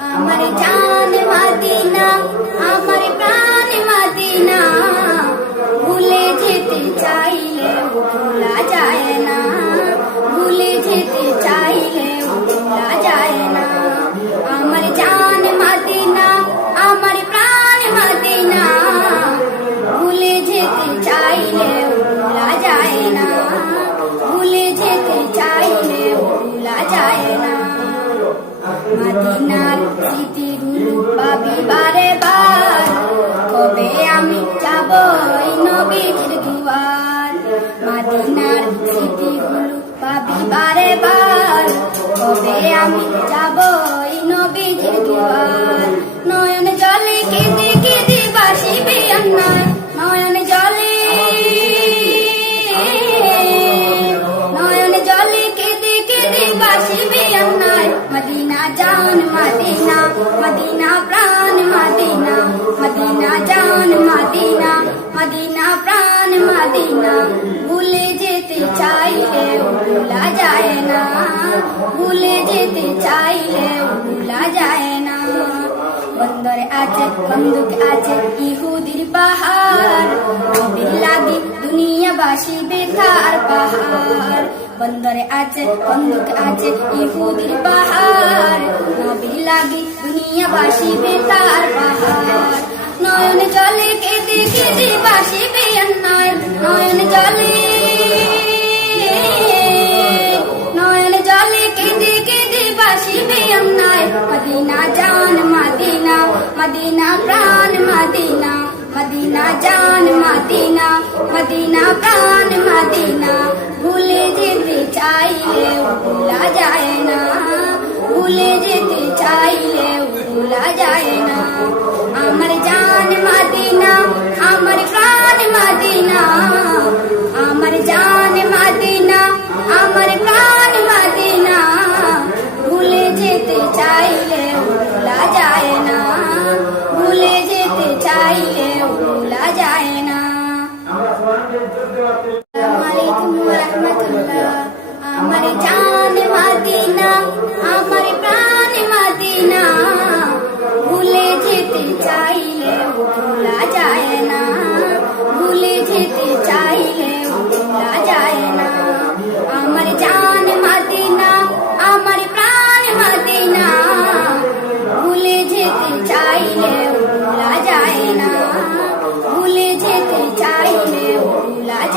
हमारी जान मदीना हमारी प्राण मदीना भूले जीती चाहिए भूला जाए ना भूले जेते चाहिए भूला जाए ना हमारी जान मदीना हमारी प्राण मदीना भूले जीती चाहिए মদিনার স্মৃতিগুলো পাবি বারে বার। কবে আমি যাব এই নবীজির দুয়ার? নয়ন জলে কেঁদে কেঁদে বাসিবে অন্যায় নয়ন জলে নয়ন জলে কেঁদে কেঁদে অন্যায় মদিনা জান, মদিনা মদিনা প্রাণ, মদিনা মদিনা জান, মদিনা মদিনা প্রাণ, মদিনা। ভুলে যেতে চাইলে ভুলা যায় না। ভুলে যেতে চাইলে ভুলা যায় না। বন্দরে আছে, বন্দুক আছে, ইহুদির পাহাড়। লাগি দুনিয়াবাসী বেকার পাহাড়। বন্দরে আছে, বন্দুক আছে, ইহুদির পাহাড়। নবীর লাগি দুনিয়াবাসী বেকার পাহাড়। নয়ন জলে কেঁদে কেঁদে বাসি मदीना जान मदीना मदीना प्राण मदीना मदीना जान मदीना मदीना प्राण मदीना। भूले जेते चाहिए, भूला जाए ना। भूले जेते चाहिए, भूला जाए ना। अमर जान मदीना। আসসালামু আলাইকুম।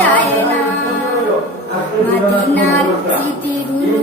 যায় না। মদিনার স্মৃতিগুলো